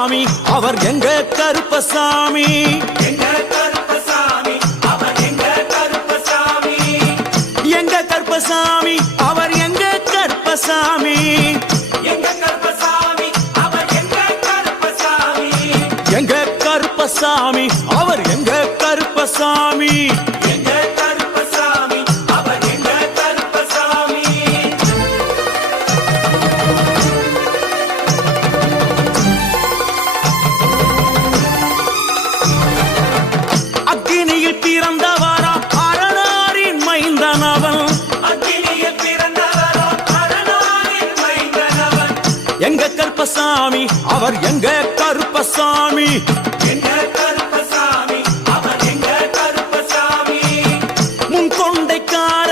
கருப்பசாமி அவர் எங்க கருப்பசாமி எங்க கருப்பசாமி அவர் எங்க கருப்பசாமி எங்க கருப்பசாமி அவர் எங்க கருப்பசாமி எங்க கருப்பசாமி அவர் எங்க கருப்பசாமி எங்க கருப்பசாமி அவர் எங்க கருப்பசாமி எங்க கருப்பசாமி அவர் எங்க கருப்பசாமி அக்கினியில் பிறந்தவரா அரணாரின் மைந்தனவன் அக்கினியில் பிறந்தவரோ அரணாரின் மைந்தனவன் எங்க கருப்பசாமி அவர் எங்க கருப்பசாமி எங்க கருப்பசாமி அவர் எங்க கருப்பசாமி முன்கொண்டைக்கார